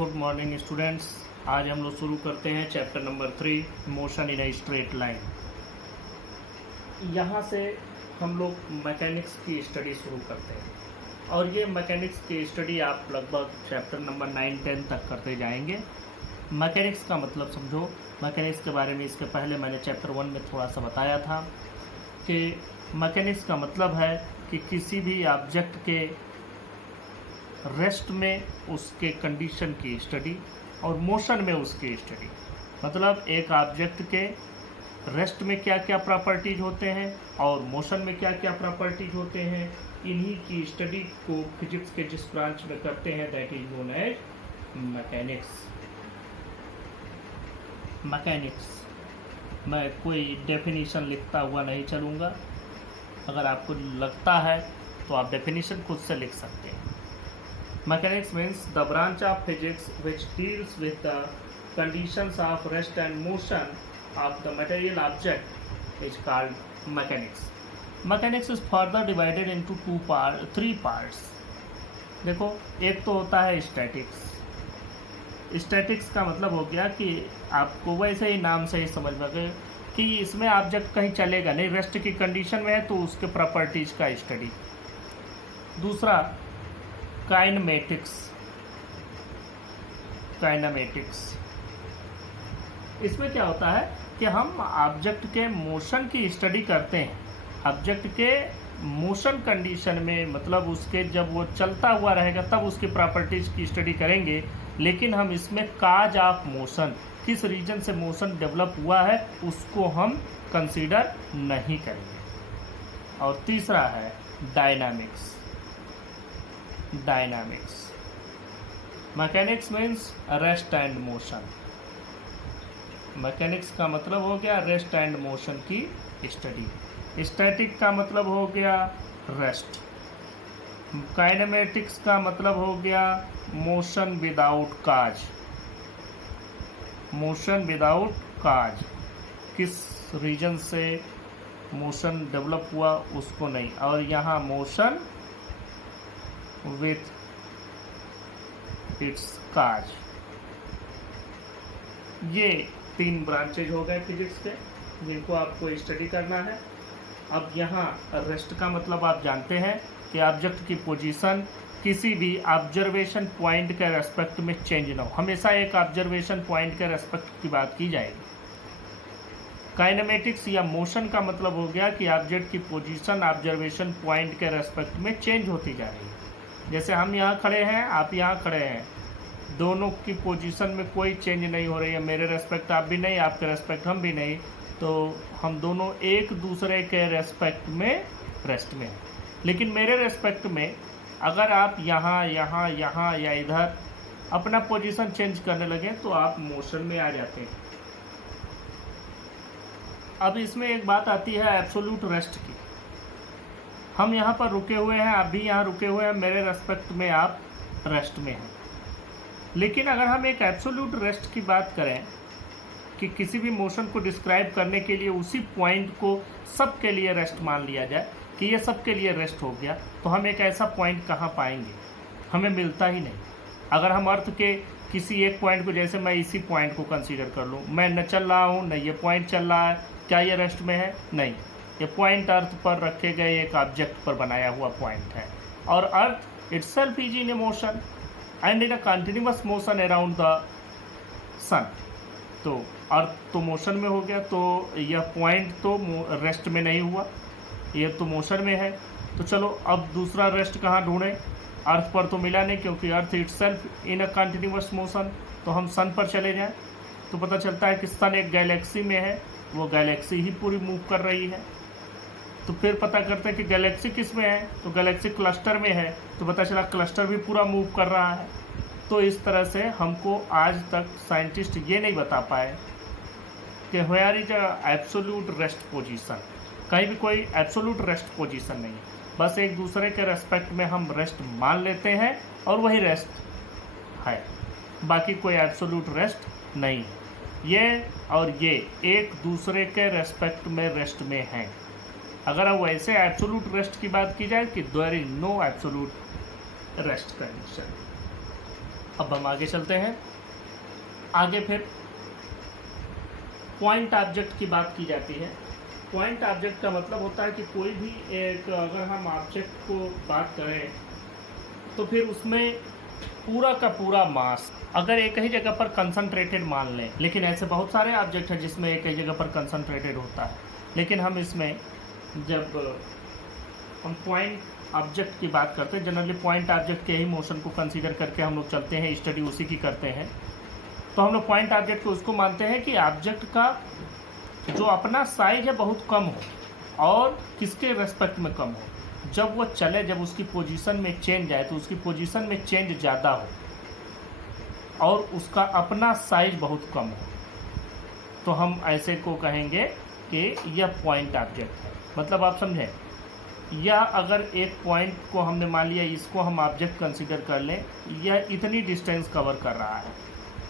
Good morning students. आज हम लोग शुरू करते हैं chapter number 3 motion in a straight line. यहाँ से हम लोग मैकेनिक्स की स्टडी शुरू करते हैं और ये मैकेनिक्स की स्टडी आप लगभग चैप्टर नंबर 9-10 तक करते जाएंगे। मैकेनिक्स का मतलब समझो। मैकेनिक्स के बारे में इसके पहले मैंने चैप्टर 1 में थोड़ा सा बताया था कि मैकेनिक्स का मतलब है कि किसी भी ऑब्जेक्ट के रेस्ट में उसके कंडीशन की स्टडी और मोशन में उसकी स्टडी। मतलब एक ऑब्जेक्ट के रेस्ट में क्या क्या प्रॉपर्टीज होते हैं और मोशन में क्या क्या प्रॉपर्टीज होते हैं, इन्हीं की स्टडी को फिजिक्स के जिस ब्रांच में करते हैं that is known as mechanics. मैं कोई डेफिनेशन लिखता हुआ नहीं चलूँगा। अगर आपको लगता है तो आप डेफिनेशन खुद से लिख सकते हैं। Mechanics means the branch of physics which deals with the conditions of rest and motion of the material object is called mechanics. Mechanics is further divided into three parts. देखो, एक तो होता है स्टैटिक्स। स्टैटिक्स का मतलब हो गया कि आपको वैसे ही नाम से ही समझ में गए कि इसमें ऑब्जेक्ट कहीं चलेगा नहीं, रेस्ट की कंडीशन में है तो उसके प्रॉपर्टीज का स्टडी। दूसरा काइनेमेटिक्स। इसमें क्या होता है कि हम ऑब्जेक्ट के मोशन की स्टडी करते हैं। ऑब्जेक्ट के मोशन कंडीशन में मतलब उसके जब वो चलता हुआ रहेगा तब उसकी प्रॉपर्टीज की स्टडी करेंगे, लेकिन हम इसमें काज ऑफ मोशन, किस रीजन से मोशन डेवलप हुआ है उसको हम कंसीडर नहीं करेंगे। और तीसरा है dynamics. Mechanics means rest and motion. Mechanics का मतलब हो गया रेस्ट एंड मोशन की स्टडी। स्टैटिक का मतलब हो गया रेस्ट। काइनेमेटिक्स का मतलब हो गया मोशन विदाउट काज, किस रीजन से मोशन डेवलप हुआ उसको नहीं। और यहाँ मोशन विथ इट्स काज। ये 3 ब्रांचेज हो गए फिजिक्स के जिनको आपको स्टडी करना है। अब यहाँ रेस्ट का मतलब आप जानते हैं कि ऑब्जेक्ट की पोजीशन किसी भी ऑब्जर्वेशन पॉइंट के रेस्पेक्ट में चेंज ना हो, हमेशा एक ऑब्जर्वेशन पॉइंट के रेस्पेक्ट की बात की जाएगी। काइनेमेटिक्स या मोशन का मतलब हो गया कि ऑब्जेक्ट की पोजीशन ऑब्जर्वेशन पॉइंट के रेस्पेक्ट में चेंज होती जा रही है। जैसे हम यहाँ खड़े हैं, आप यहाँ खड़े हैं, दोनों की पोजीशन में कोई चेंज नहीं हो रही है। मेरे रेस्पेक्ट आप भी नहीं, आपके रेस्पेक्ट हम भी नहीं, तो हम दोनों एक दूसरे के रेस्पेक्ट में रेस्ट में हैं। लेकिन मेरे रेस्पेक्ट में अगर आप यहाँ या इधर अपना पोजीशन चेंज करने लगे तो आप मोशन में आ जाते हैं। अब इसमें एक बात आती है एब्सोल्यूट रेस्ट की। हम यहाँ पर रुके हुए हैं, आप भी यहाँ रुके हुए हैं, मेरे रेस्पेक्ट में आप रेस्ट में हैं। लेकिन अगर हम एक एब्सोल्यूट रेस्ट की बात करें कि किसी भी मोशन को डिस्क्राइब करने के लिए उसी पॉइंट को सब के लिए रेस्ट मान लिया जाए कि ये सब के लिए रेस्ट हो गया, तो हम एक ऐसा पॉइंट कहाँ पाएंगे? हमें मिलता ही नहीं। अगर हम अर्थ के किसी एक पॉइंट को, जैसे मैं इसी पॉइंट को कंसीडर कर लूँ, मैं न चल रहा हूँ न ये पॉइंट चल रहा है, क्या ये रेस्ट में है? नहीं। ये पॉइंट अर्थ पर रखे गए एक ऑब्जेक्ट पर बनाया हुआ पॉइंट है और earth itself is in a motion and in a continuous motion around the sun. तो अर्थ तो मोशन में हो गया, तो यह पॉइंट तो रेस्ट में नहीं हुआ, ये तो मोशन में है। तो चलो अब दूसरा रेस्ट कहाँ ढूंढें? अर्थ पर तो मिला नहीं, क्योंकि अर्थ itself in a continuous motion. तो हम सन पर चले जाएं तो पता चलता है कि सन एक गैलेक्सी में है, वो गैलेक्सी ही पूरी मूव कर रही है। तो फिर पता करते हैं कि गैलेक्सी किस में है, तो गैलेक्सी क्लस्टर में है, तो पता चला क्लस्टर भी पूरा मूव कर रहा है। तो इस तरह से हमको आज तक साइंटिस्ट ये नहीं बता पाए कि where is absolute rest position. कहीं भी कोई एब्सोल्यूट रेस्ट पोजीशन नहीं है, बस एक दूसरे के रेस्पेक्ट में हम रेस्ट मान लेते हैं और वही रेस्ट है, बाकी कोई एब्सोल्यूट रेस्ट नहीं है। ये और ये एक दूसरे के रेस्पेक्ट में रेस्ट में हैं। अगर अब वैसे एब्सोल्यूट रेस्ट की बात की जाए कि there is no absolute rest condition. अब हम आगे चलते हैं। आगे फिर पॉइंट ऑब्जेक्ट की बात की जाती है। पॉइंट ऑब्जेक्ट का मतलब होता है कि कोई भी एक, अगर हम ऑब्जेक्ट को बात करें तो फिर उसमें पूरा का पूरा मास अगर एक ही जगह पर कंसंट्रेटेड मान लें, लेकिन ऐसे बहुत सारे ऑब्जेक्ट हैं जिसमें एक ही जगह पर कंसंट्रेटेड होता है, लेकिन हम इसमें जब हम पॉइंट ऑब्जेक्ट की बात करते हैं, जनरली पॉइंट ऑब्जेक्ट के ही मोशन को कंसीडर करके हम लोग चलते हैं, स्टडी उसी की करते हैं। तो हम लोग पॉइंट ऑब्जेक्ट को उसको मानते हैं कि ऑब्जेक्ट का जो अपना साइज है बहुत कम हो और किसके रेस्पेक्ट में कम हो, जब वो चले, जब उसकी पोजीशन में चेंज आए तो उसकी पोजीशन में चेंज ज़्यादा हो और उसका अपना साइज बहुत कम हो, तो हम ऐसे को कहेंगे कि यह पॉइंट ऑब्जेक्ट है। मतलब आप समझें, या अगर एक पॉइंट को हमने मान लिया, इसको हम ऑब्जेक्ट कंसीडर कर लें, यह इतनी डिस्टेंस कवर कर रहा है,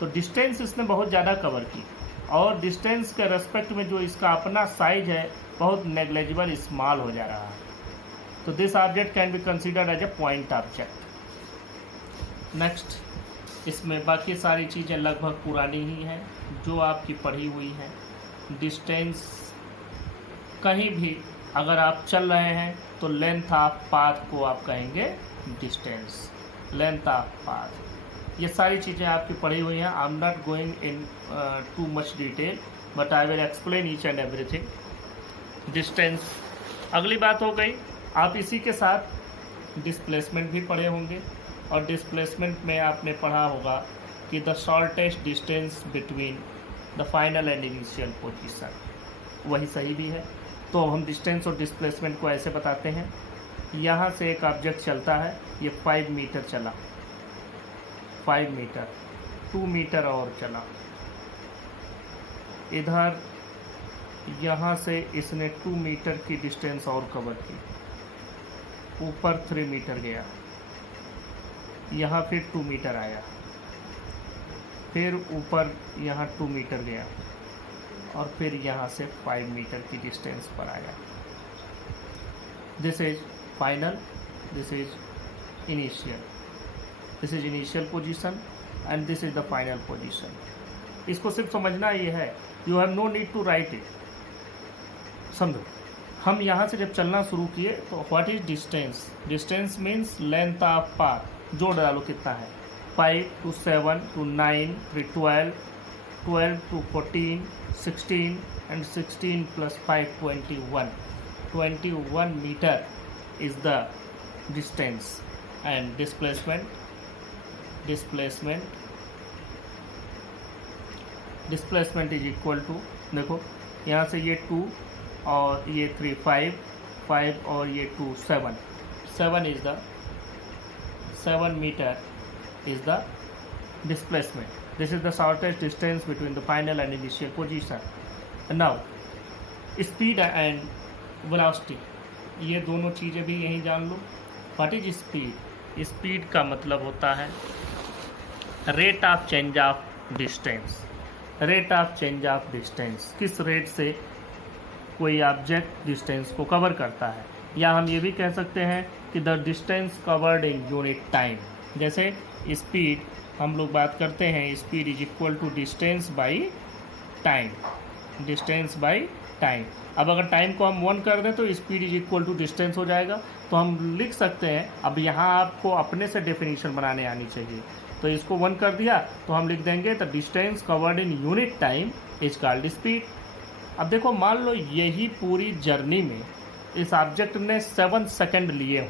तो डिस्टेंस इसने बहुत ज़्यादा कवर की और डिस्टेंस के रेस्पेक्ट में जो इसका अपना साइज है बहुत नेग्लेजिबल स्मॉल हो जा रहा है, तो this object can be considered as a point object. Next, इसमें बाकी सारी चीज़ें लगभग पुरानी ही हैं जो आपकी पढ़ी हुई हैं। डिस्टेंस, कहीं भी अगर आप चल रहे हैं तो लेंथ ऑफ पाथ को आप कहेंगे डिस्टेंस, लेंथ ऑफ पाथ। ये सारी चीज़ें आपकी पढ़ी हुई हैं। I am not going in too much detail but I will explain each and everything. Distance अगली बात हो गई। आप इसी के साथ डिस्प्लेसमेंट भी पढ़े होंगे और डिस्प्लेसमेंट में आपने पढ़ा होगा कि the shortest distance between the final and initial position, वही सही भी है। तो हम डिस्टेंस और डिस्प्लेसमेंट को ऐसे बताते हैं, यहाँ से एक ऑब्जेक्ट चलता है, ये 5 मीटर चला, 5 मीटर, 2 मीटर और चला, इधर यहाँ से इसने 2 मीटर की डिस्टेंस और कवर की, ऊपर 3 मीटर गया, यहाँ फिर 2 मीटर आया, फिर ऊपर यहाँ 2 मीटर गया और फिर यहाँ से 5 मीटर की डिस्टेंस पर आया। This is final, this is initial, this is initial position and this is the final position. इसको सिर्फ समझना ये है, you have no need to write it. समझो, हम यहाँ से जब चलना शुरू किए तो what is distance? Distance means length of path. जोड़ डालो कितना है, 5 to 7 to 9 फिर 12, 12 to 14, 16 and 16 plus 5, 21. 21 meter is the distance and displacement is equal to, देखो यहाँ से ये 2 और ये 3, 5 और ये 2, 7 is the 7 meter is the displacement. This is the shortest distance between the final and initial position. And now speed and velocity, ये दोनों चीज़ें भी यहीं जान लो। What is speed? स्पीड का मतलब होता है rate of change of distance. Rate of change of distance, किस रेट से कोई ऑब्जेक्ट डिस्टेंस को कवर करता है, या हम ये भी कह सकते हैं कि the distance covered in unit time. जैसे स्पीड हम लोग बात करते हैं, speed is equal to distance by time, distance by time. अब अगर टाइम को हम 1 कर दें तो speed is equal to distance हो जाएगा। तो हम लिख सकते हैं, अब यहाँ आपको अपने से डेफिनेशन बनाने आनी चाहिए, तो इसको 1 कर दिया तो हम लिख देंगे the distance covered in unit time is called speed. अब देखो, मान लो यही पूरी जर्नी में इस ऑब्जेक्ट ने 7 सेकेंड लिए हों,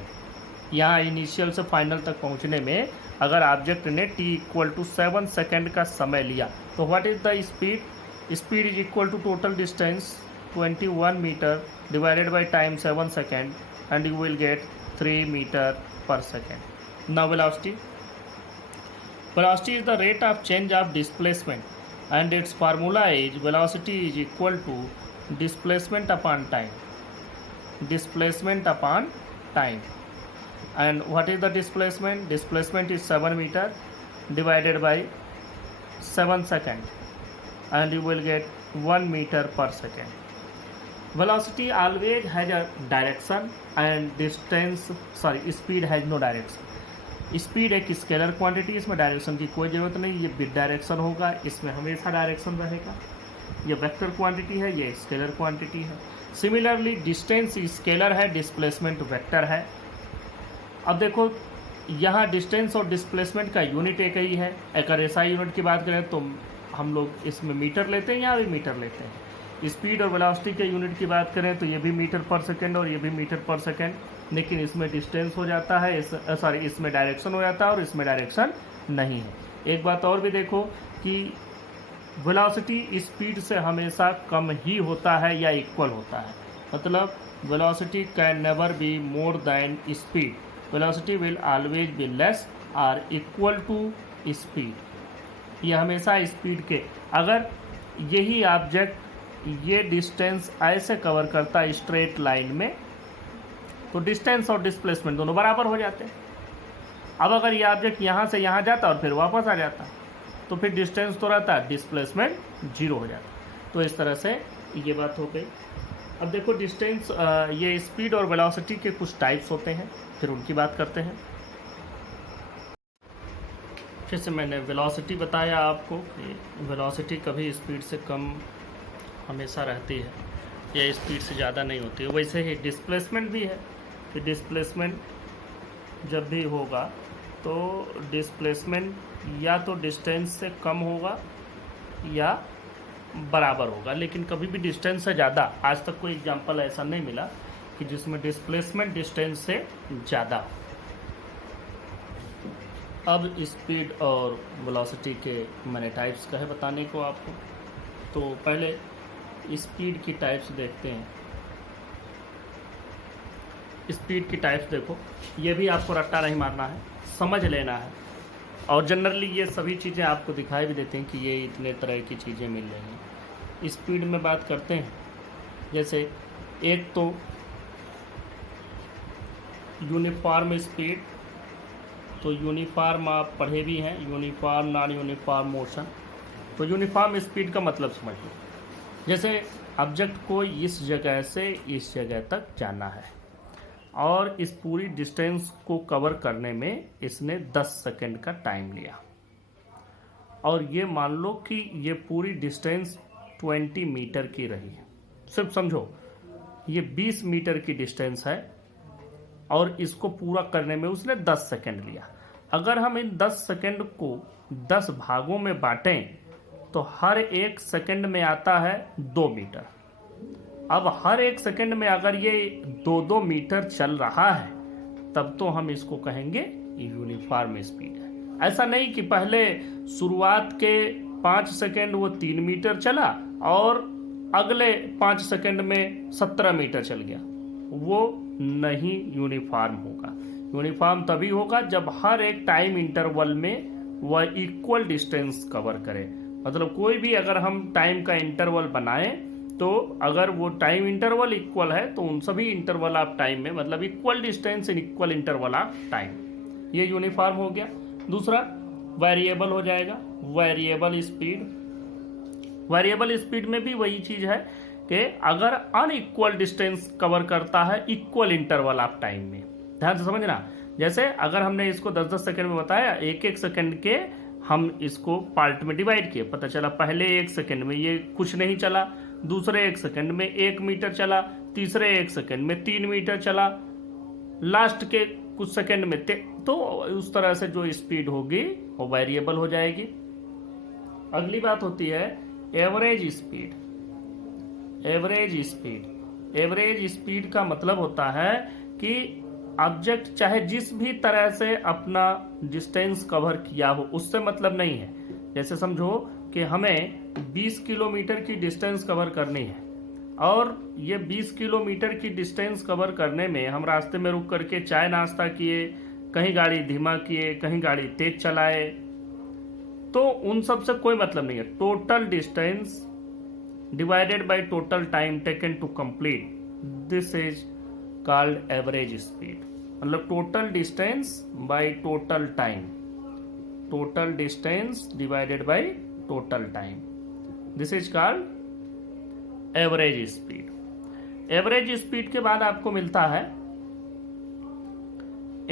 यहाँ इनिशियल से फाइनल तक पहुँचने में अगर ऑब्जेक्ट ने t इक्वल टू 7 सेकेंड का समय लिया, तो what is the speed? Speed is equal to total distance 21 metre divided by time 7 second and you will get 3 metre per second. Now velocity, velocity is the rate of change of displacement and its formula is velocity is equal to displacement upon time, displacement upon time. And what is the displacement? Displacement is 7 meter divided by 7 second and you will get 1 meter per second. Velocity always has a direction and speed has no direction. Speed एक scalar quantity, इसमें direction की कोई ज़रूरत नहीं, ये with direction होगा, इसमें हमेशा डायरेक्शन रहेगा। ये वेक्टर क्वांटिटी है, ये स्केलर क्वांटिटी है। सिमिलरली डिस्टेंस स्केलर है, डिस्प्लेसमेंट वेक्टर है। अब देखो यहाँ डिस्टेंस और डिस्प्लेसमेंट का यूनिट एक ही है। अगर एसआई यूनिट की बात करें तो हम लोग इसमें मीटर लेते हैं, यहाँ भी मीटर लेते हैं। स्पीड और वेलोसिटी के यूनिट की बात करें तो ये भी मीटर पर सेकेंड और ये भी मीटर पर सेकेंड, लेकिन इसमें डिस्टेंस हो जाता है, इसमें डायरेक्शन हो जाता है और इसमें डायरेक्शन नहीं है। एक बात और भी देखो कि वेलोसिटी स्पीड से हमेशा कम ही होता है या इक्वल होता है, मतलब velocity can never be more than speed, velocity will always be less or equal to speed. ये हमेशा स्पीड के, अगर यही ऑब्जेक्ट ये डिस्टेंस ऐसे कवर करता है स्ट्रेट लाइन में तो डिस्टेंस और डिस्प्लेसमेंट दोनों बराबर हो जाते हैं। अब अगर ये ऑब्जेक्ट यहाँ से यहाँ जाता और फिर वापस आ जाता तो फिर डिस्टेंस तो रहता, डिस्प्लेसमेंट जीरो हो जाता। तो इस तरह से ये बात हो गई। अब देखो डिस्टेंस, ये स्पीड और वेलोसिटी के कुछ टाइप्स होते हैं, फिर उनकी बात करते हैं। जैसे मैंने वेलोसिटी बताया आपको कि वेलोसिटी कभी स्पीड से कम हमेशा रहती है या स्पीड से ज़्यादा नहीं होती है। वैसे ही डिस्प्लेसमेंट भी है कि डिस्प्लेसमेंट जब भी होगा तो डिस्प्लेसमेंट या तो डिस्टेंस से कम होगा या बराबर होगा, लेकिन कभी भी डिस्टेंस से ज़्यादा, आज तक कोई एग्जांपल ऐसा नहीं मिला कि जिसमें डिस्प्लेसमेंट डिस्टेंस से ज़्यादा हो। अब स्पीड और वेलोसिटी के मैंने टाइप्स कहे बताने को आपको, तो पहले स्पीड की टाइप्स देखते हैं। स्पीड की टाइप्स देखो, ये भी आपको रट्टा नहीं मारना है, समझ लेना है, और जनरली ये सभी चीज़ें आपको दिखाई भी देते हैं कि ये इतने तरह की चीज़ें मिल रही हैं। स्पीड में बात करते हैं, जैसे एक तो यूनिफॉर्म स्पीड, तो यूनिफॉर्म आप पढ़े भी हैं, यूनिफॉर्म नॉन यूनिफॉर्म मोशन। तो यूनिफॉर्म स्पीड का मतलब समझ लो, जैसे ऑब्जेक्ट को इस जगह से इस जगह तक जाना है और इस पूरी डिस्टेंस को कवर करने में इसने 10 सेकंड का टाइम लिया, और ये मान लो कि ये पूरी डिस्टेंस 20 मीटर की रही है। सिर्फ समझो ये 20 मीटर की डिस्टेंस है और इसको पूरा करने में उसने 10 सेकंड लिया। अगर हम इन 10 सेकंड को 10 भागों में बांटें तो हर एक सेकंड में आता है 2 मीटर। अब हर एक सेकंड में अगर ये 2-2 मीटर चल रहा है तब तो हम इसको कहेंगे यूनिफॉर्म स्पीड है। ऐसा नहीं कि पहले शुरुआत के 5 सेकंड वो 3 मीटर चला और अगले 5 सेकंड में 17 मीटर चल गया, वो नहीं यूनिफॉर्म होगा। यूनिफॉर्म तभी होगा जब हर एक टाइम इंटरवल में वह इक्वल डिस्टेंस कवर करे। मतलब कोई भी अगर हम टाइम का इंटरवल बनाएं तो अगर वो टाइम इंटरवल इक्वल है तो उन सभी इंटरवल ऑफ टाइम में, मतलब equal distance in equal interval of time, ये यूनिफॉर्म हो गया। दूसरा वेरिएबल हो जाएगा, वेरिएबल स्पीड। वेरिएबल स्पीड में भी वही चीज है कि अगर अनइक्वल डिस्टेंस कवर करता है इक्वल इंटरवल ऑफ टाइम में। ध्यान से समझना, जैसे अगर हमने इसको 10-10 सेकंड में बताया, एक एक सेकंड के हम इसको पार्ट में डिवाइड किए, पता चला पहले 1 सेकंड में ये कुछ नहीं चला, दूसरे 1 सेकंड में 1 मीटर चला, तीसरे 1 सेकंड में 3 मीटर चला, लास्ट के कुछ सेकंड में तो उस तरह से जो स्पीड होगी वो वेरिएबल हो जाएगी। अगली बात होती है average speed. Average speed, average speed का मतलब होता है कि ऑब्जेक्ट चाहे जिस भी तरह से अपना डिस्टेंस कवर किया हो, उससे मतलब नहीं है। जैसे समझो कि हमें 20 किलोमीटर की डिस्टेंस कवर करनी है और ये 20 किलोमीटर की डिस्टेंस कवर करने में हम रास्ते में रुक करके चाय नाश्ता किए, कहीं गाड़ी धीमा किए, कहीं गाड़ी तेज चलाए, तो उन सब से कोई मतलब नहीं है। Total distance divided by total time taken to complete, this is called average speed. मतलब total distance by total time, total distance divided by total time, this is called average speed. Average speed के बाद आपको मिलता है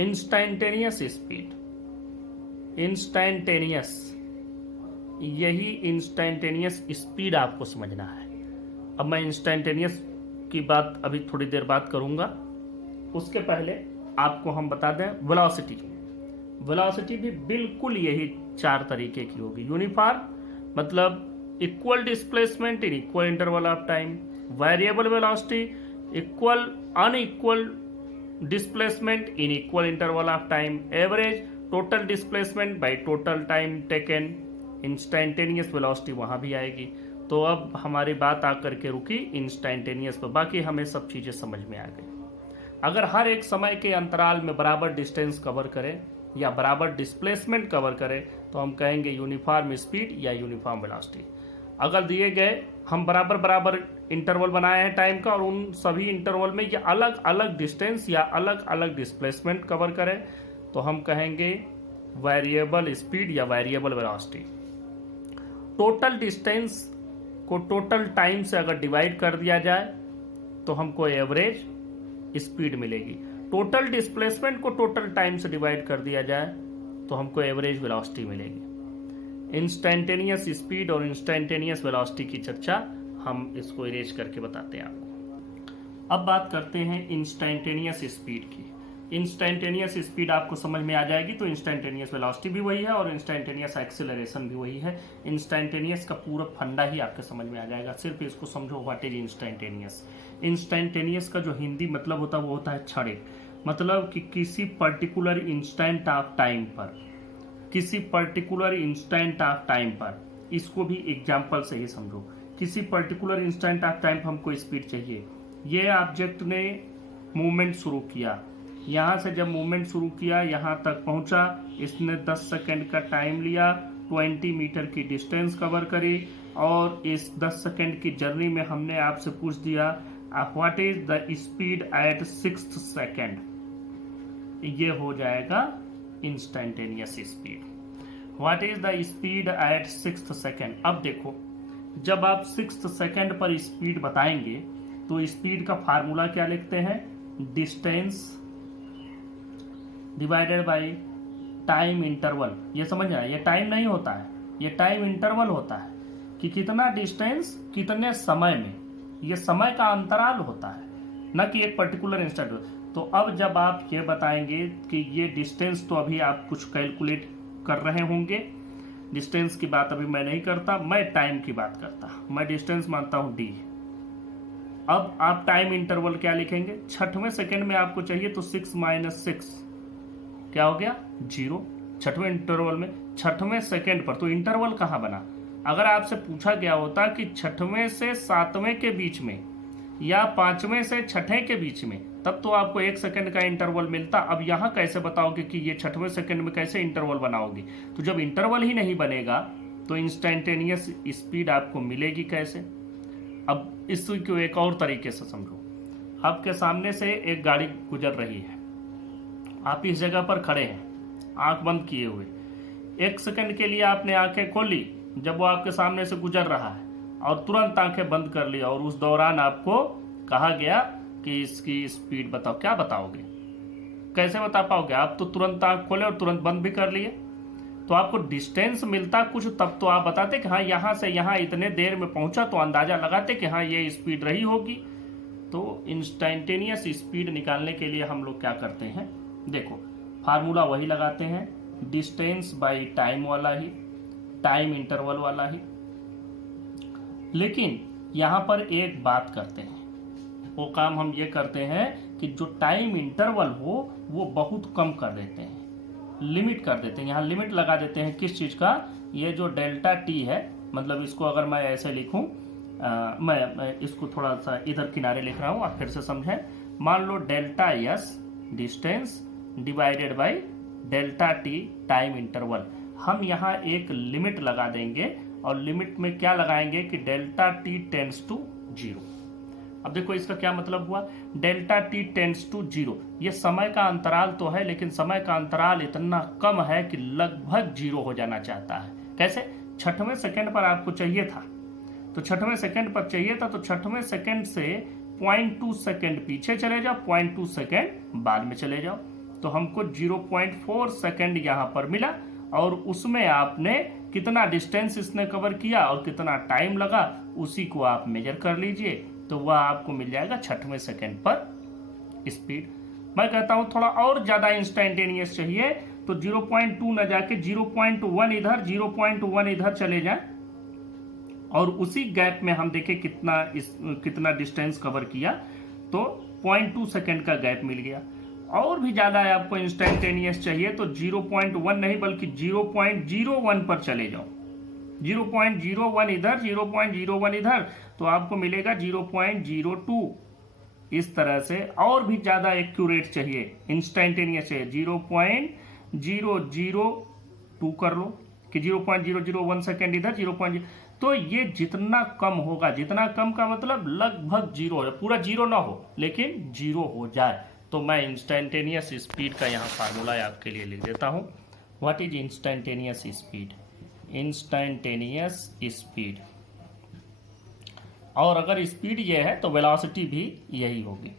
instantaneous speed. Instantaneous, यही instantaneous speed आपको समझना है। अब मैं इंस्टैंटेनियस की बात अभी थोड़ी देर बाद करूंगा, उसके पहले आपको हम बता दें वेलोसिटी। वेलोसिटी भी बिल्कुल यही 4 तरीके की होगी। यूनिफॉर्म मतलब equal displacement in equal interval of time, variable velocity equal unequal displacement in equal interval of time, average total displacement bye total time taken, instantaneous velocity वहां भी आएगी। तो अब हमारी बात आकर के रुकी इंस्टैंटेनियस पर, बाकी हमें सब चीजें समझ में आ गई। अगर हर एक समय के अंतराल में बराबर डिस्टेंस कवर करें या बराबर डिस्प्लेसमेंट कवर करें तो हम कहेंगे यूनिफॉर्म स्पीड या यूनिफॉर्म वेलोसिटी। अगर दिए गए हम बराबर बराबर इंटरवल बनाए हैं टाइम का और उन सभी इंटरवल में ये अलग अलग डिस्टेंस या अलग अलग डिस्प्लेसमेंट कवर करें तो हम कहेंगे वेरिएबल स्पीड या वेरिएबल वेलोसिटी। टोटल डिस्टेंस को टोटल टाइम से अगर डिवाइड कर दिया जाए तो हमको एवरेज स्पीड मिलेगी। टोटल डिस्प्लेसमेंट को टोटल टाइम से डिवाइड कर दिया जाए तो हमको एवरेज वेलोसिटी मिलेगी। इंस्टैंटेनियस स्पीड और इंस्टैंटेनियस वेलोसिटी की चर्चा हम इसको इरेज करके बताते हैं आपको। अब बात करते हैं इंस्टैंटेनियस स्पीड की। इंस्टैंटेनियस स्पीड आपको समझ में आ जाएगी तो इंस्टैंटेनियस वेलोसिटी भी वही है और इंस्टैंटेनियस एक्सेलरेशन भी वही है। इंस्टैंटेनियस का पूरा फंडा ही आपके समझ में आ जाएगा, सिर्फ इसको समझो व्हाट इज इंस्टैंटेनियस। इंस्टैंटेनियस का जो हिंदी मतलब होता है वो होता है क्षणिक, मतलब कि किसी पर्टिकुलर इंस्टेंट ऑफ टाइम पर, किसी पर्टिकुलर इंस्टेंट ऑफ टाइम पर, इसको भी एग्जाम्पल से ही समझो। किसी पर्टिकुलर इंस्टेंट ऑफ टाइम पर हमको स्पीड चाहिए। ये ऑब्जेक्ट ने मूवमेंट शुरू किया, यहाँ से जब मूवमेंट शुरू किया यहाँ तक पहुंचा, इसने 10 सेकंड का टाइम लिया, 20 मीटर की डिस्टेंस कवर करी और इस 10 सेकंड की जर्नी में हमने आपसे पूछ दिया what is the speed at 6th second, ये हो जाएगा instantaneous speed. What is the speed at 6th second. अब देखो जब आप 6th सेकंड पर स्पीड बताएंगे तो स्पीड का फार्मूला क्या लिखते हैं, distance divided by time interval. ये समझ आया, ये टाइम नहीं होता है, ये टाइम इंटरवल होता है कि कितना डिस्टेंस कितने समय में, ये समय का अंतराल होता है, न कि एक पर्टिकुलर इंस्टेंट। तो अब जब आप ये बताएंगे कि ये डिस्टेंस, तो अभी आप कुछ कैलकुलेट कर रहे होंगे, डिस्टेंस की बात अभी मैं नहीं करता, मैं टाइम की बात करता, मैं डिस्टेंस मानता हूं d। अब आप टाइम इंटरवल क्या लिखेंगे, 6वें सेकंड में आपको चाहिए तो 6 - 6 क्या हो गया 0। 6वें इंटरवल में 6वें सेकंड पर, तो इंटरवल कहां बना। अगर आपसे पूछा गया होता कि 6वें से 7वें के बीच में या 5वें से 6ठे के बीच में, तब तो आपको 1 सेकंड का इंटरवल मिलता। अब यहां कैसे बताओगे कि ये 6वें सेकंड में कैसे इंटरवल बनाओगे। तो जब इंटरवल ही नहीं बनेगा तो इंस्टैंटेनियस स्पीड आपको मिलेगी कैसे। अब इसको एक और तरीके से समझो। आपके सामने से एक गाड़ी गुजर रही है, आप इस जगह पर खड़े हैं आंख बंद किए हुए, 1 सेकंड के लिए आपने आंखें खोली जब वो आपके सामने से गुजर रहा है और तुरंत आंखें बंद कर लिया और उस दौरान आपको कहा गया कि इसकी स्पीड बताओ, क्या बताओगे, कैसे बता पाओगे। आप तो तुरंत आंख खोले और तुरंत बंद भी कर लिए, तो आपको डिस्टेंस मिलता कुछ, तब तो आप बताते कि हाँ यहां से यहां इतने देर में पहुंचा, तो अंदाजा लगाते कि हाँ ये स्पीड रही होगी। तो इंस्टैंटेनियस स्पीड निकालने के लिए हम लोग क्या करते हैं, देखो फार्मूला वही लगाते हैं, डिस्टेंस बाय टाइम वाला ही, टाइम इंटरवल वाला ही। लेकिन यहां पर एक बात करते हैं, वो काम हम ये करते हैं कि जो टाइम इंटरवल हो वो बहुत कम कर देते हैं, लिमिट कर देते हैं। यहाँ लिमिट लगा देते हैं किस चीज का, ये जो डेल्टा टी है, मतलब इसको अगर मैं ऐसे लिखूं, मैं इसको थोड़ा सा इधर किनारे लिख रहा हूं, आप फिर से समझें। मान लो delta S distance divided by delta T time interval, हम यहाँ एक लिमिट लगा देंगे और लिमिट में क्या लगाएंगे कि डेल्टा टी टेंड्स टू 0। अब देखो इसका क्या मतलब हुआ, डेल्टा टी टेंड्स टू 0, ये समय का अंतराल तो है लेकिन समय का अंतराल इतना कम है कि लगभग 0 हो जाना चाहता है। कैसे, 6वें सेकंड पर आपको चाहिए था, तो 6वें सेकंड पर चाहिए था, तो 6वें सेकंड से 0.2 सेकंड पीछे चले जाओ, 0.2 सेकंड बाद में चले जाओ, तो हमको 0.4 सेकंड यहां पर मिला और उसमें आपने कितना डिस्टेंस इसने कवर किया और कितना टाइम लगा उसी को आप मेजर कर लीजिए, तो वह आपको मिल जाएगा 6वें सेकेंड पर स्पीड। मैं कहता हूं थोड़ा और ज्यादा इंस्टेंटेनियस चाहिए तो 0.2 न जाके 0.1 इधर 0.1 इधर चले जाए और उसी गैप में हम देखें कितना डिस्टेंस कवर किया, तो 0.2 सेकेंड का गैप मिल गया। और भी ज्यादा आपको इंस्टेंटेनियस चाहिए तो 0.1 नहीं बल्कि 0.01 पर चले जाओ, 0.01 इधर 0.01 इधर, तो आपको मिलेगा 0.02। इस तरह से और भी ज्यादा एक्यूरेट चाहिए, इंस्टेंटेनियस चाहिए 0.002 कर लो कि 0.001 सेकेंड इधर 0. तो ये जितना कम होगा, जितना कम का मतलब लगभग जीरो हो, पूरा जीरो ना हो लेकिन जीरो हो जाए, तो मैं इंस्टेंटेनियस स्पीड का यहाँ फार्मूला आपके लिए लिख देता हूँ। What is instantaneous speed? Instantaneous speed, और अगर स्पीड ये है तो वेलोसिटी भी यही होगी,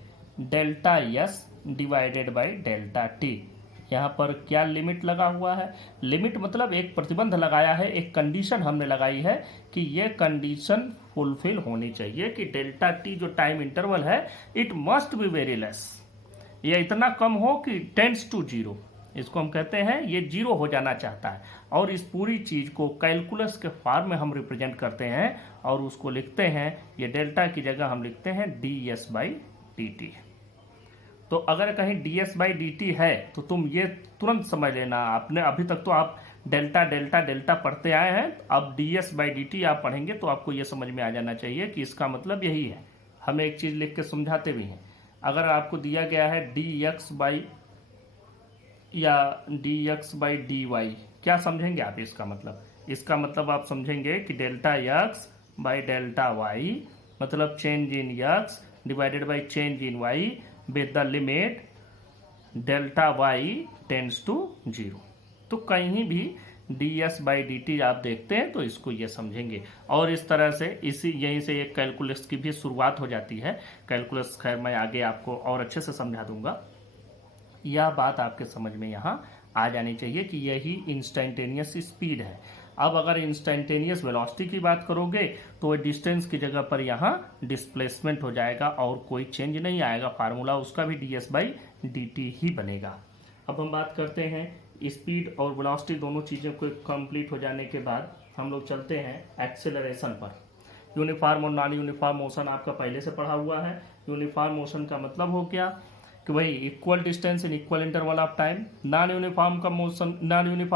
delta S divided by delta T. यहाँ पर क्या लिमिट लगा हुआ है? लिमिट मतलब एक प्रतिबंध लगाया है, एक कंडीशन हमने लगाई है कि ये कंडीशन फुलफिल होनी चाहिए कि डेल्टा टी जो टाइम इंटरवल है it must be very less, ये इतना कम हो कि टेंड्स टू जीरो, इसको हम कहते हैं ये जीरो हो जाना चाहता है। और इस पूरी चीज को कैलकुलस के फॉर्म में हम रिप्रेजेंट करते हैं और उसको लिखते हैं, ये डेल्टा की जगह हम लिखते हैं ds बाई डी टी। तो अगर कहीं ds बाई डी टी है तो तुम ये तुरंत समझ लेना, आपने अभी तक तो आप डेल्टा डेल्टा डेल्टा पढ़ते आए हैं, अब ds बाई डी टी आप पढ़ेंगे तो आपको ये समझ में आ जाना चाहिए कि इसका मतलब यही है। हम एक चीज लिख के समझाते भी हैं, अगर आपको दिया गया है dx बाई या dx बाई डी वाई, क्या समझेंगे आप इसका मतलब? इसका मतलब आप समझेंगे कि delta x by delta y मतलब change in x divided by change in y with the limit delta y tends to zero. तो कहीं भी ds बाई डी टी आप देखते हैं तो इसको ये समझेंगे। और इस तरह से यहीं से एक कैलकुलस की भी शुरुआत हो जाती है। कैलकुलस खैर मैं आगे आपको और अच्छे से समझा दूंगा, यह बात आपके समझ में यहाँ आ जानी चाहिए कि यही इंस्टेंटेनियस स्पीड है। अब अगर इंस्टेंटेनियस वेलोसिटी की बात करोगे तो डिस्टेंस की जगह पर यहाँ डिस्प्लेसमेंट हो जाएगा और कोई चेंज नहीं आएगा, फार्मूला उसका भी ds बाई डी टी ही बनेगा। अब हम बात करते हैं स्पीड और वेलोसिटी दोनों चीज़ों को कंप्लीट हो जाने के बाद हम लोग चलते हैं एक्सेलरेशन पर। यूनिफॉर्म और नॉन यूनिफॉर्म मोशन आपका पहले से पढ़ा हुआ है। यूनिफॉर्म मोशन का मतलब हो गया कि वही equal distance in equal interval of time. Non uniform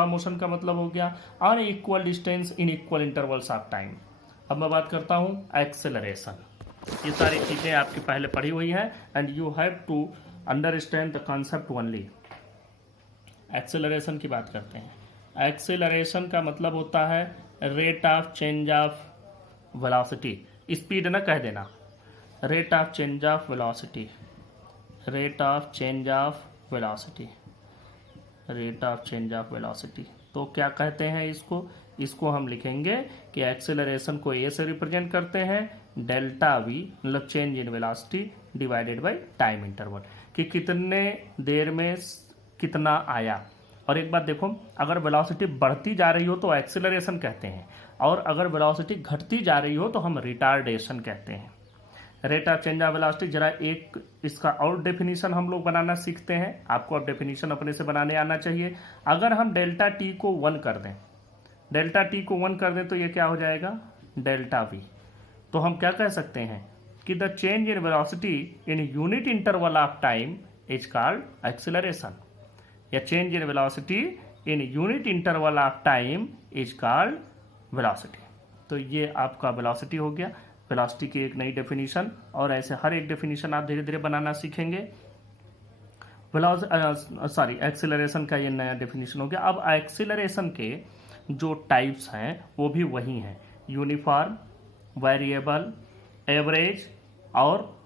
motion का मतलब हो गया unequal distance in equal intervals of time. अब मैं बात करता हूँ एक्सेलरेशन। ये सारी चीज़ें आपकी पहले पढ़ी हुई हैं and you have to understand the concept only. Acceleration की बात करते हैं। एक्सेलरेशन का मतलब होता है rate of change of velocity. Speed ना कह देना, rate of change of velocity, rate of change of velocity, rate of change of velocity. तो क्या कहते हैं इसको हम लिखेंगे कि एक्सेलरेशन को ए से रिप्रेजेंट करते हैं डेल्टा वी मतलब change in velocity divided by time interval, कि कितने देर में कितना आया। और एक बात देखो, अगर वेलोसिटी बढ़ती जा रही हो तो एक्सेलरेशन कहते हैं, और अगर वेलोसिटी घटती जा रही हो तो हम रिटार्डेशन कहते हैं। Rate of change of velocity, जरा एक इसका और डेफिनेशन हम लोग बनाना सीखते हैं। आपको अब डेफिनेशन अपने से बनाने आना चाहिए। अगर हम डेल्टा टी को 1 कर दें, डेल्टा टी को 1 कर दें तो ये क्या हो जाएगा डेल्टा वी। तो हम क्या कह सकते हैं कि the change in velocity in unit interval of time is called acceleration, या change in velocity in unit interval of time is called velocity. तो ये आपका वेलोसिटी हो गया, वेलोसिटी की एक नई डेफिनेशन, और ऐसे हर एक डेफिनेशन आप धीरे धीरे बनाना सीखेंगे। एक्सेलरेशन का ये नया डेफिनेशन हो गया। अब एक्सेलरेशन के जो टाइप्स हैं वो भी वही हैं, यूनिफॉर्म, वेरिएबल, एवरेज और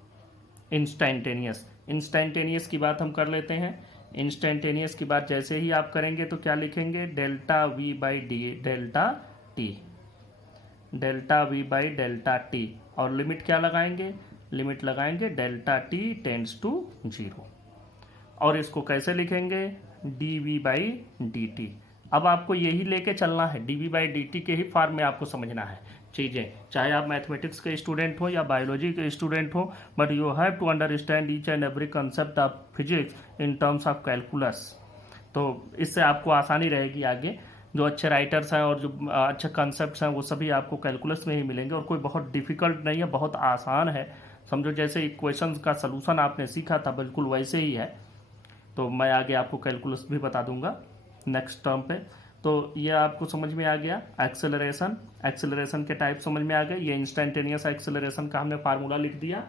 इंस्टेंटेनियस। इंस्टेंटेनियस की बात हम कर लेते हैं। इंस्टेंटेनियस की बात जैसे ही आप करेंगे तो क्या लिखेंगे delta v by d delta t, delta v by delta t, और लिमिट क्या लगाएंगे, लिमिट लगाएंगे delta t tends to zero. और इसको कैसे लिखेंगे d v by d t, अब आपको यही लेके चलना है, dv/dt के ही फॉर्म में आपको समझना है चीज़ें, चाहे आप मैथमेटिक्स के स्टूडेंट हो या बायोलॉजी के स्टूडेंट हो, but you have to understand each and every concept of physics in terms of calculus. तो इससे आपको आसानी रहेगी आगे। जो अच्छे राइटर्स हैं और जो अच्छे कंसेप्ट हैं वो सभी आपको कैलकुलस में ही मिलेंगे, और कोई बहुत डिफिकल्ट नहीं है, बहुत आसान है। समझो जैसे इक्वेशंस का सलूशन आपने सीखा था बिल्कुल वैसे ही है। तो मैं आगे आपको कैलकुलस भी बता दूंगा नेक्स्ट टर्म पे। तो ये आपको समझ में आ गया। एक्सेलरेशन के टाइप समझ में आ गए। ये इंस्टेंटेनियस एक्सेलरेशन का हमने फार्मूला लिख दिया।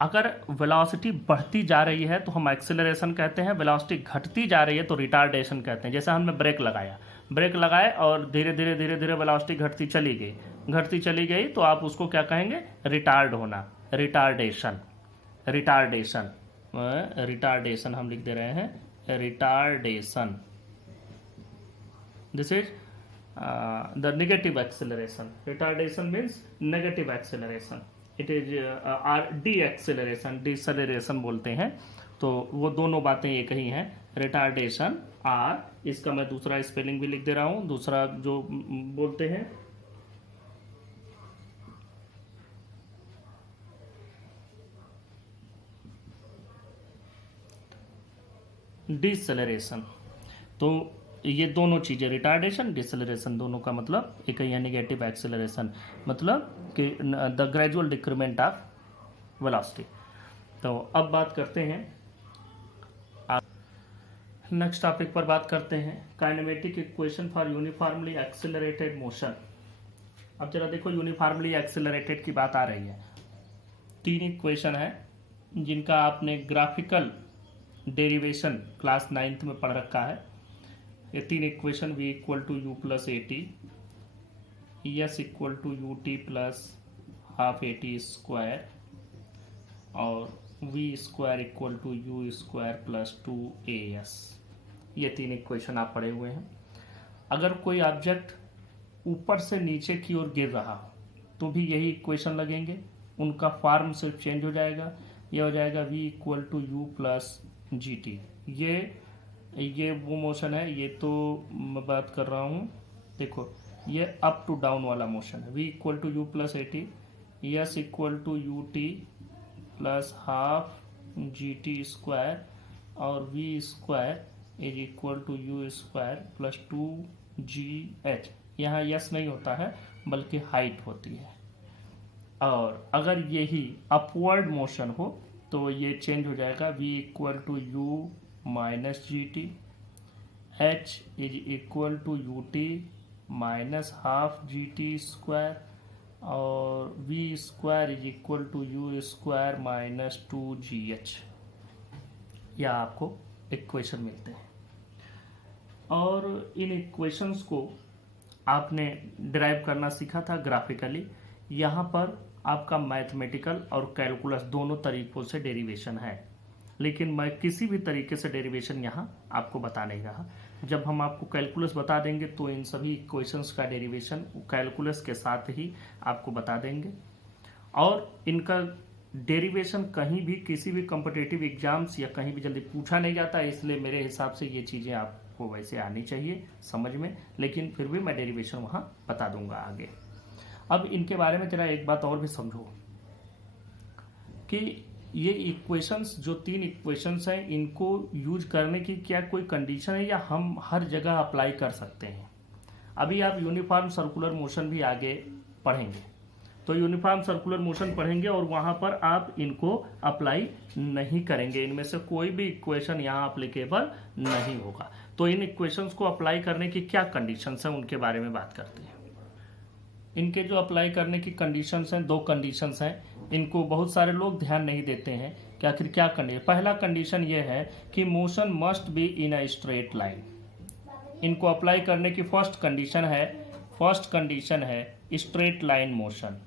अगर वेलोसिटी बढ़ती जा रही है तो हम एक्सेलरेशन कहते हैं, वेलोसिटी घटती जा रही है तो रिटार्डेशन कहते हैं। जैसे हमने ब्रेक लगाए और धीरे धीरे धीरे धीरे वेलोसिटी घटती चली गई तो आप उसको क्या कहेंगे, रिटार्ड होना, रिटार्डेशन हम लिख दे रहे हैं, retardation. This is the negative acceleration. Retardation means negative acceleration. It is deceleration बोलते हैं। तो वो दोनों बातें एक ही हैं, रिटार्डेशन आर। इसका मैं दूसरा स्पेलिंग भी लिख दे रहा हूं, दूसरा जो बोलते हैं डिसेलरेशन। तो ये दोनों चीज़ें, रिटार्डेशन डिसेलरेशन, दोनों का मतलब एक ही है, नेगेटिव एक्सेलरेशन मतलब कि the gradual decrement of velocity. तो अब बात करते हैं नेक्स्ट टॉपिक पर बात करते हैं, kinematic equation for uniformly accelerated motion. अब जरा देखो, यूनिफॉर्मली एक्सेलरेटेड की बात आ रही है। 3 इक्वेशन है जिनका आपने ग्राफिकल डेरिवेशन क्लास 9th में पढ़ रखा है। ये 3 equation, v equal to u plus a t, s equal to u t plus half a t square, और v square equal to u square plus 2as। ये 3 इक्वेशन आप पढ़े हुए हैं। अगर कोई ऑब्जेक्ट ऊपर से नीचे की ओर गिर रहा हो तो भी यही इक्वेशन लगेंगे, उनका फॉर्म सिर्फ चेंज हो जाएगा। ये हो जाएगा v equal to u plus g t. ये वो मोशन है, ये तो मैं बात कर रहा हूँ, देखो ये अप टू डाउन वाला मोशन है। v equal to u plus a t, s equal to u t plus half g t square, और v square is equal to u square plus 2gh। यहाँ यस नहीं होता है बल्कि height होती है। और अगर यही अपवर्ड मोशन हो तो ये चेंज हो जाएगा, v equal to u minus g t, h is equal to u t minus half g t square, और v square is equal to u square minus 2gh। यह आपको इक्वेशन मिलते हैं। और इन इक्वेशंस को आपने डिराइव करना सीखा था ग्राफिकली। यहाँ पर आपका मैथमेटिकल और कैलकुलस दोनों तरीकों से डेरिवेशन है, लेकिन मैं किसी भी तरीके से डेरिवेशन यहाँ आपको बता नहीं रहा। जब हम आपको कैलकुलस बता देंगे तो इन सभी इक्वेशंस का डेरिवेशन कैलकुलस के साथ ही आपको बता देंगे। और इनका डेरिवेशन कहीं भी किसी भी कॉम्पिटिटिव एग्जाम्स या कहीं भी जल्दी पूछा नहीं जाता, इसलिए मेरे हिसाब से ये चीज़ें आपको वैसे आनी चाहिए समझ में, लेकिन फिर भी मैं डेरिवेशन वहाँ बता दूंगा आगे। अब इनके बारे में जरा एक बात और भी समझो कि ये इक्वेशंस, जो 3 इक्वेशंस हैं, इनको यूज करने की क्या कोई कंडीशन है या हम हर जगह अप्लाई कर सकते हैं। अभी आप यूनिफॉर्म सर्कुलर मोशन भी आगे पढ़ेंगे, तो यूनिफॉर्म सर्कुलर मोशन पढ़ेंगे और वहाँ पर आप इनको अप्लाई नहीं करेंगे। इनमें से कोई भी इक्वेशन यहाँ अप्लीकेबल नहीं होगा। तो इन इक्वेशंस को अप्लाई करने की क्या कंडीशंस हैं उनके बारे में बात करते हैं। इनके जो अप्लाई करने की कंडीशंस हैं, 2 कंडीशंस हैं। इनको बहुत सारे लोग ध्यान नहीं देते हैं कि आखिर क्या कंडीशन। पहला कंडीशन ये है कि motion must be in a straight line. इनको अप्लाई करने की फर्स्ट कंडीशन है straight line motion.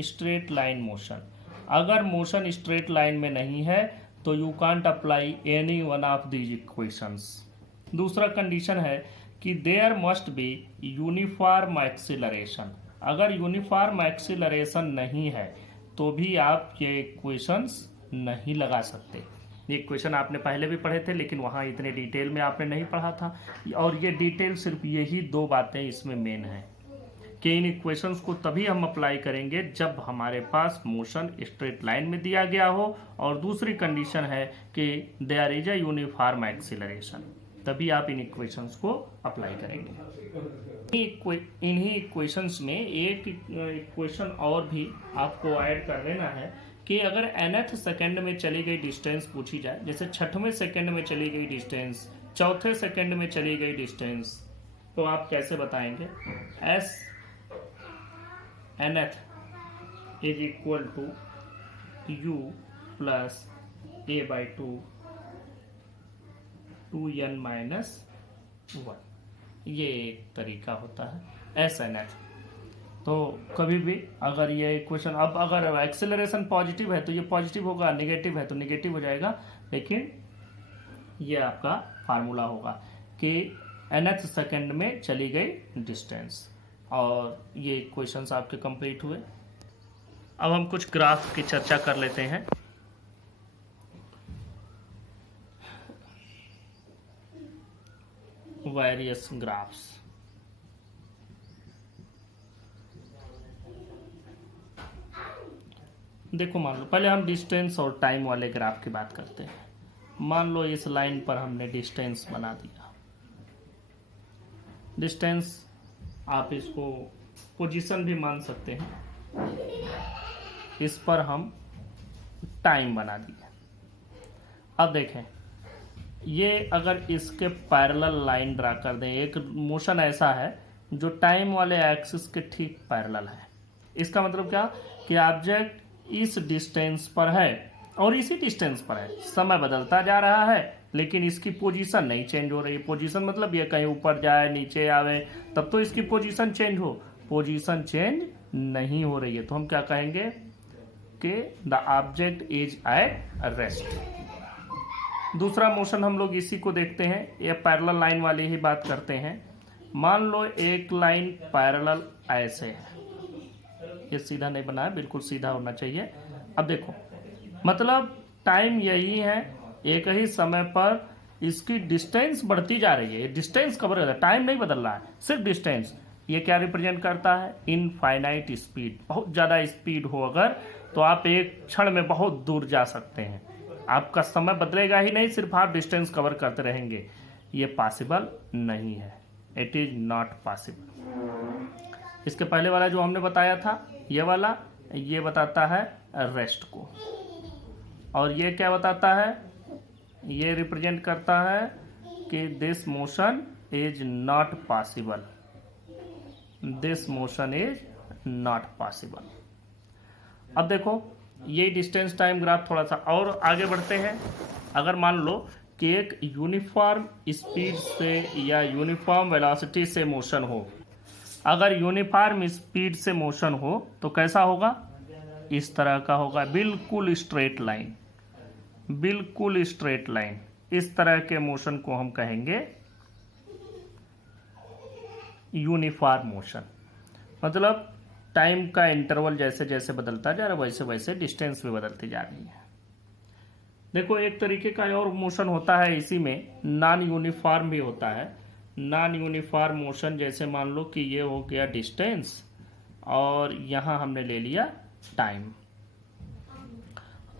Straight line motion, अगर मोशन स्ट्रेट लाइन में नहीं है तो you can't apply any one of these equations. दूसरा कंडीशन है कि there must be uniform acceleration. अगर यूनिफॉर्म एक्सीलरेशन नहीं है तो भी आप ये इक्वेशंस नहीं लगा सकते। ये इक्वेशन आपने पहले भी पढ़े थे, लेकिन वहाँ इतने डिटेल में आपने नहीं पढ़ा था। और ये डिटेल सिर्फ यही दो बातें इसमें मेन हैं कि इन इक्वेशंस को तभी हम अप्लाई करेंगे जब हमारे पास मोशन स्ट्रेट लाइन में दिया गया हो, और दूसरी कंडीशन है कि there is a uniform acceleration, तभी आप इन इक्वेशंस को अप्लाई करेंगे। इन्हीं इक्वेशंस में एक इक्वेशन और भी आपको ऐड कर देना है कि अगर nth सेकंड में चली गई डिस्टेंस पूछी जाए, जैसे 6वें सेकंड में चली गई डिस्टेंस, 4थे सेकंड में चली गई डिस्टेंस, तो आप कैसे बताएंगे? s nth is equal to u plus a/2 2n minus 1, ये एक तरीका होता है s nth। तो कभी भी अगर ये इक्वेशन, अब अगर एक्सेलरेशन पॉजिटिव है तो ये पॉजिटिव होगा, नेगेटिव है तो नेगेटिव हो जाएगा, लेकिन ये आपका फार्मूला होगा कि nth सेकंड में चली गई डिस्टेंस। और ये इक्वेशंस आपके कंप्लीट हुए। अब हम कुछ ग्राफ की चर्चा कर लेते हैं। वेरियस ग्राफ्स, देखो मान लो पहले हम डिस्टेंस और टाइम वाले ग्राफ की बात करते हैं। मान लो इस लाइन पर हमने डिस्टेंस बना दिया। डिस्टेंस आप इसको पोजीशन भी मान सकते हैं, इस पर हम टाइम बना दिया। अब देखें, ये अगर इसके पैरेलल लाइन ड्रा कर दें, एक मोशन ऐसा है जो टाइम वाले एक्सिस के ठीक पैरेलल है। इसका मतलब क्या कि ऑब्जेक्ट इस डिस्टेंस पर है और इसी डिस्टेंस पर है, समय बदलता जा रहा है लेकिन इसकी पोजीशन नहीं चेंज हो रही है। पोजीशन मतलब ये कहीं ऊपर जाए नीचे आवे तब तो इसकी पोजीशन चेंज हो, पोजीशन चेंज नहीं हो रही है, तो हम क्या कहेंगे कि the object is at rest. दूसरा मोशन हम लोग इसी को देखते हैं, ये पैरेलल लाइन वाली ही बात करते हैं। मान लो एक लाइन पैरेलल ऐसे है, ये सीधा नहीं बना है, बिल्कुल सीधा होना चाहिए। अब देखो, मतलब टाइम यही है, एक ही समय पर इसकी डिस्टेंस बढ़ती जा रही है, डिस्टेंस कवर कर रहा है, टाइम नहीं बदल रहा है, सिर्फ डिस्टेंस। ये क्या रिप्रेजेंट करता है? Infinite speed. बहुत ज़्यादा स्पीड हो अगर तो आप एक क्षण में बहुत दूर जा सकते हैं, आपका समय बदलेगा ही नहीं, सिर्फ आप डिस्टेंस कवर करते रहेंगे। ये पॉसिबल नहीं है, इट इज नॉट पॉसिबल। इसके पहले वाला जो हमने बताया था, ये वाला, ये बताता है रेस्ट को, और ये क्या बताता है? ये रिप्रेजेंट करता है कि this motion is not possible, this motion is not possible. अब देखो, ये डिस्टेंस टाइम ग्राफ थोड़ा सा और आगे बढ़ते हैं। अगर मान लो कि एक यूनिफॉर्म स्पीड से या यूनिफॉर्म वेलोसिटी से मोशन हो, अगर यूनिफॉर्म स्पीड से मोशन हो तो कैसा होगा? इस तरह का होगा, बिल्कुल स्ट्रेट लाइन, बिल्कुल स्ट्रेट लाइन। इस तरह के मोशन को हम कहेंगे यूनिफॉर्म मोशन। मतलब टाइम का इंटरवल जैसे जैसे बदलता जा रहा है वैसे वैसे डिस्टेंस भी बदलती जा रही है। देखो, एक तरीके का और मोशन होता है इसी में, नॉन यूनिफॉर्म भी होता है। नॉन यूनिफॉर्म मोशन, जैसे मान लो कि ये हो गया डिस्टेंस और यहाँ हमने ले लिया टाइम,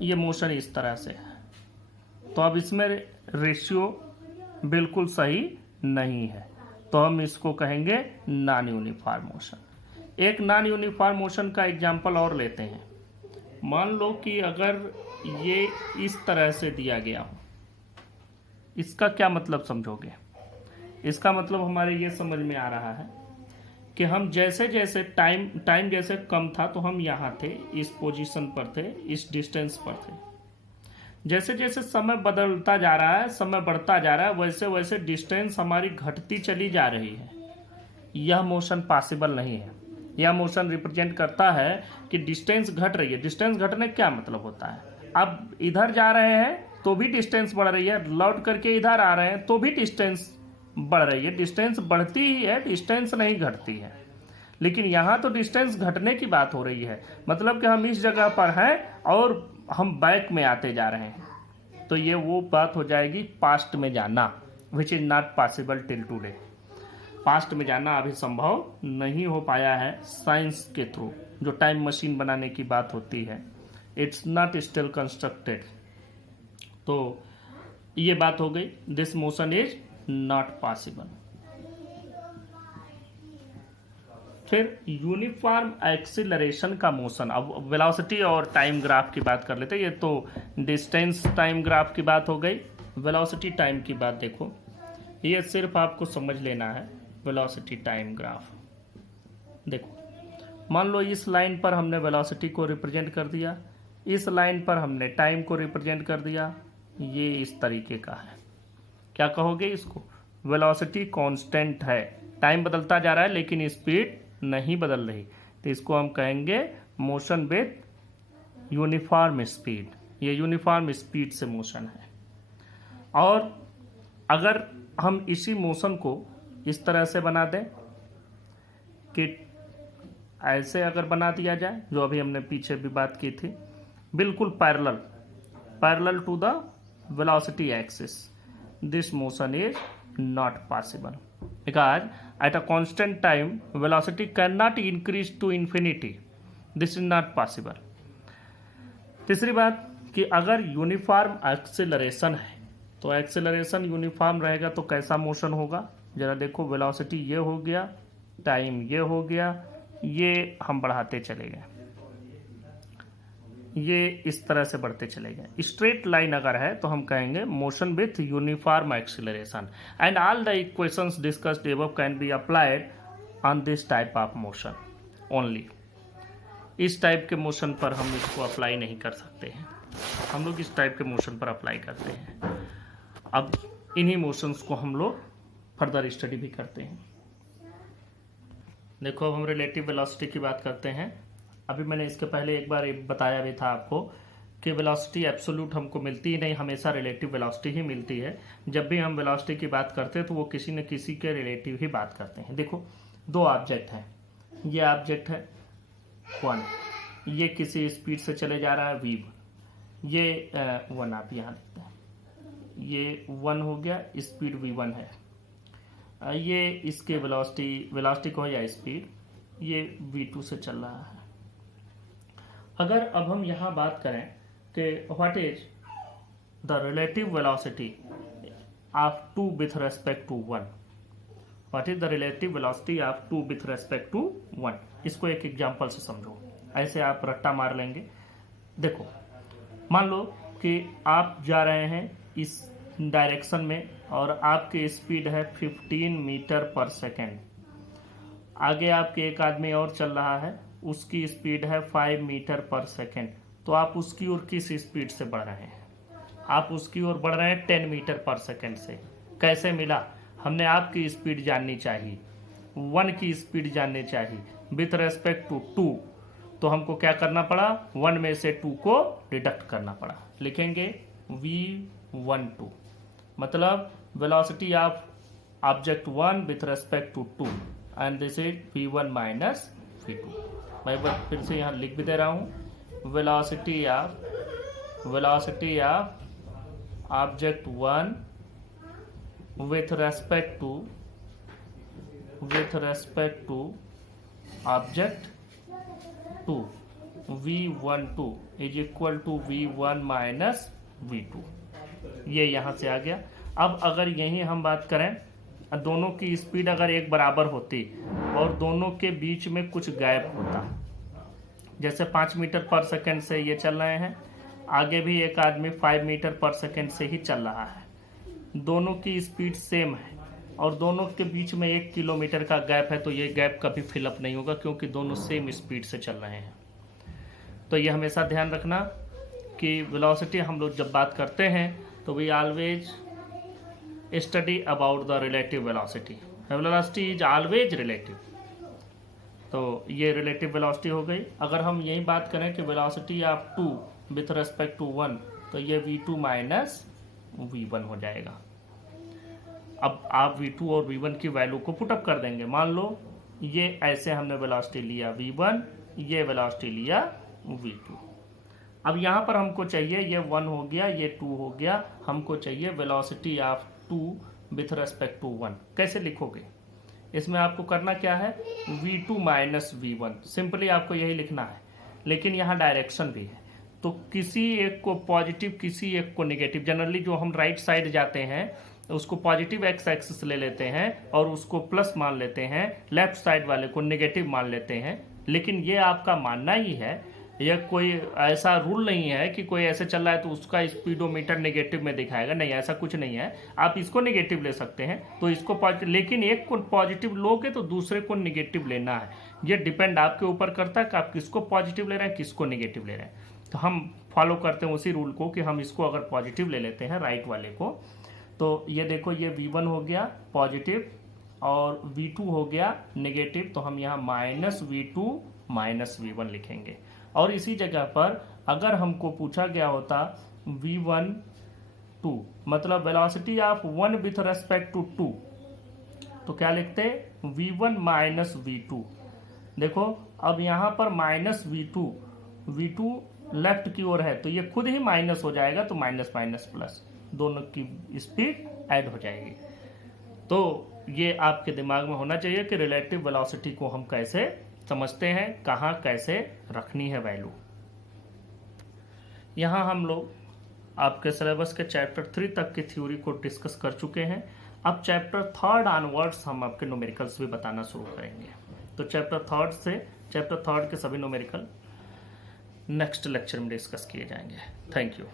ये मोशन इस तरह से है, तो अब इसमें रेशियो बिल्कुल सही नहीं है, तो हम इसको कहेंगे नॉन यूनिफॉर्म मोशन। एक नॉन यूनिफॉर्म मोशन का एग्जांपल और लेते हैं। मान लो कि अगर ये इस तरह से दिया गया हो, इसका क्या मतलब समझोगे? इसका मतलब हमारे ये समझ में आ रहा है कि हम जैसे जैसे टाइम जैसे कम था तो हम यहाँ थे, इस पोजीशन पर थे, इस डिस्टेंस पर थे। जैसे जैसे समय बदलता जा रहा है, समय बढ़ता जा रहा है, वैसे वैसे डिस्टेंस हमारी घटती चली जा रही है। यह मोशन पॉसिबल नहीं है। यह मोशन रिप्रेजेंट करता है कि डिस्टेंस घट रही है। डिस्टेंस घटने का क्या मतलब होता है? अब इधर जा रहे हैं तो भी डिस्टेंस बढ़ रही है, लौट करके इधर आ रहे हैं तो भी डिस्टेंस बढ़ रही है। डिस्टेंस बढ़ती ही है, डिस्टेंस नहीं घटती है। लेकिन यहाँ तो डिस्टेंस घटने की बात हो रही है, मतलब कि हम इस जगह पर हैं और हम बैक में आते जा रहे हैं। तो ये वो बात हो जाएगी पास्ट में जाना, which is not possible till today. Past में जाना अभी संभव नहीं हो पाया है साइंस के थ्रू। जो टाइम मशीन बनाने की बात होती है, इट्स नॉट स्टिल कंस्ट्रक्टेड। तो ये बात हो गई, this motion is not possible. फिर यूनिफॉर्म एक्सीलरेशन का मोशन। अब वेलोसिटी और टाइम ग्राफ की बात कर लेते हैं। ये तो डिस्टेंस टाइम ग्राफ की बात हो गई। वेलोसिटी टाइम की बात देखो, ये सिर्फ आपको समझ लेना है। वेलोसिटी टाइम ग्राफ देखो, मान लो इस लाइन पर हमने वेलोसिटी को रिप्रेजेंट कर दिया, इस लाइन पर हमने टाइम को रिप्रेजेंट कर दिया। ये इस तरीके का है, क्या कहोगे इसको? वेलोसिटी कांस्टेंट है, टाइम बदलता जा रहा है लेकिन स्पीड नहीं बदल रही, तो इसको हम कहेंगे मोशन विथ यूनिफॉर्म स्पीड। ये यूनिफॉर्म स्पीड से मोशन है। और अगर हम इसी मोशन को इस तरह से बना दें कि ऐसे अगर बना दिया जाए, जो अभी हमने पीछे भी बात की थी, बिल्कुल parallel to the velocity axis, this motion is not possible because at a constant time velocity cannot increase to infinity. This is not possible. तीसरी बात कि अगर यूनिफॉर्म एक्सेलरेशन है तो एक्सेलरेशन यूनिफॉर्म रहेगा तो कैसा मोशन होगा? जरा देखो, वेलोसिटी ये हो गया, टाइम ये हो गया, ये हम बढ़ाते चले गए, ये इस तरह से बढ़ते चले गए। स्ट्रेट लाइन अगर है तो हम कहेंगे motion with uniform acceleration. And all the equations discussed above can be applied on this type of motion only. इस टाइप के मोशन पर हम इसको अप्लाई नहीं कर सकते हैं, हम लोग इस टाइप के मोशन पर अप्लाई करते हैं। अब इन्हीं मोशंस को हम लोग फर्दर स्टडी भी करते हैं। देखो, अब हम रिलेटिव वेलोसिटी की बात करते हैं। अभी मैंने इसके पहले एक बार बताया भी था आपको कि वेलोसिटी एब्सोल्यूट हमको मिलती ही नहीं, हमेशा रिलेटिव वेलोसिटी ही मिलती है। जब भी हम वेलोसिटी की बात करते हैं तो वो किसी न किसी के रिलेटिव ही बात करते हैं। देखो, दो ऑब्जेक्ट हैं, ये ऑब्जेक्ट है 1, ये किसी स्पीड से चले जा रहा है v1, ये 1 आप यहाँ देखते हैं, ये 1 हो गया, स्पीड v1 है। ये इसके वेलोसिटी को या स्पीड, ये v2 से चल रहा है। अगर अब हम यहाँ बात करें कि what is the relative velocity of 2 with respect to 1, what is the relative velocity of 2 with respect to 1, इसको एक एग्जांपल से समझो। ऐसे आप रट्टा मार लेंगे। देखो, मान लो कि आप जा रहे हैं इस डायरेक्शन में और आपकी स्पीड है 15 मीटर पर सेकेंड। आगे आपके एक आदमी और चल रहा है, उसकी स्पीड है 5 मीटर पर सेकेंड। तो आप उसकी ओर किस स्पीड से बढ़ रहे हैं? आप उसकी ओर बढ़ रहे हैं 10 मीटर पर सेकेंड से। कैसे मिला? हमने आपकी स्पीड जाननी चाहिए, 1 की स्पीड जाननी चाहिए विथ रेस्पेक्ट टू 2। तो हमको क्या करना पड़ा? 1 में से 2 को डिडक्ट करना पड़ा। लिखेंगे v12, मतलब velocity of object 1 with respect to 2, and this is v1 minus v2। मैं फिर से यहाँ लिख भी दे रहा हूँ, velocity of object 1 with respect to object 2, v12 is equal to v1 minus v2। ये यहाँ से आ गया। अब अगर यही हम बात करें, दोनों की स्पीड अगर एक बराबर होती और दोनों के बीच में कुछ गैप होता, जैसे 5 मीटर पर सेकेंड से ये चल रहे हैं, आगे भी एक आदमी 5 मीटर पर सेकेंड से ही चल रहा है, दोनों की स्पीड सेम है और दोनों के बीच में 1 किलोमीटर का गैप है, तो ये गैप कभी फिलअप नहीं होगा क्योंकि दोनों सेम स्पीड से चल रहे हैं। तो ये हमेशा ध्यान रखना कि वेलोसिटी हम लोग जब बात करते हैं तो we always study about the relative velocity. Velocity is always relative. तो ये रिलेटिव वेलोसिटी हो गई। अगर हम यही बात करें कि velocity of 2 with respect to 1, तो ये v2 माइनस v1 हो जाएगा। अब आप v2 और v1 की वैल्यू को पुटअप कर देंगे। मान लो ये ऐसे हमने वेलोसिटी लिया v1, ये वेलोसिटी लिया v2, अब यहाँ पर हमको चाहिए ये 1 हो गया, ये 2 हो गया, हमको चाहिए velocity of 2 with respect to 1। कैसे लिखोगे? इसमें आपको करना क्या है, v2 माइनस v1, सिंपली आपको यही लिखना है, लेकिन यहाँ डायरेक्शन भी है, तो किसी एक को पॉजिटिव किसी एक को नेगेटिव। जनरली जो हम राइट साइड जाते हैं उसको पॉजिटिव एक्स एक्सिस ले लेते हैं और उसको प्लस मान लेते हैं, लेफ्ट साइड वाले को नेगेटिव मान लेते हैं। लेकिन ये आपका मानना ही है, यह कोई ऐसा रूल नहीं है कि कोई ऐसे चल रहा है तो उसका स्पीडोमीटर नेगेटिव में दिखाएगा, नहीं, ऐसा कुछ नहीं है। आप इसको नेगेटिव ले सकते हैं तो इसको पॉजिटिव, लेकिन एक को पॉजिटिव लोगे तो दूसरे को नेगेटिव लेना है। ये डिपेंड आपके ऊपर करता है कि आप किसको पॉजिटिव ले रहे हैं, किसको नेगेटिव ले रहे हैं। तो हम फॉलो करते हैं उसी रूल को कि हम इसको अगर पॉजिटिव ले लेते हैं राइट वाले को, तो ये देखो ये v1 हो गया पॉजिटिव और v2 हो गया नेगेटिव, तो हम यहाँ माइनस v2 माइनस v1 लिखेंगे। और इसी जगह पर अगर हमको पूछा गया होता v1 2 मतलब velocity of 1 with respect to 2, तो क्या लिखते v1 माइनस v2। देखो अब यहाँ पर माइनस v2 लेफ्ट की ओर है तो ये खुद ही माइनस हो जाएगा, तो माइनस माइनस प्लस दोनों की स्पीड ऐड हो जाएगी। तो ये आपके दिमाग में होना चाहिए कि रिलेटिव वेलोसिटी को हम कैसे समझते हैं, कहाँ कैसे रखनी है वैल्यू। यहाँ हम लोग आपके सिलेबस के चैप्टर 3 तक की थ्योरी को डिस्कस कर चुके हैं। अब चैप्टर 3 ऑनवर्ड्स हम आपके न्यूमेरिकल्स भी बताना शुरू करेंगे। तो चैप्टर 3 के सभी न्यूमेरिकल नेक्स्ट लेक्चर में डिस्कस किए जाएंगे। Thank you.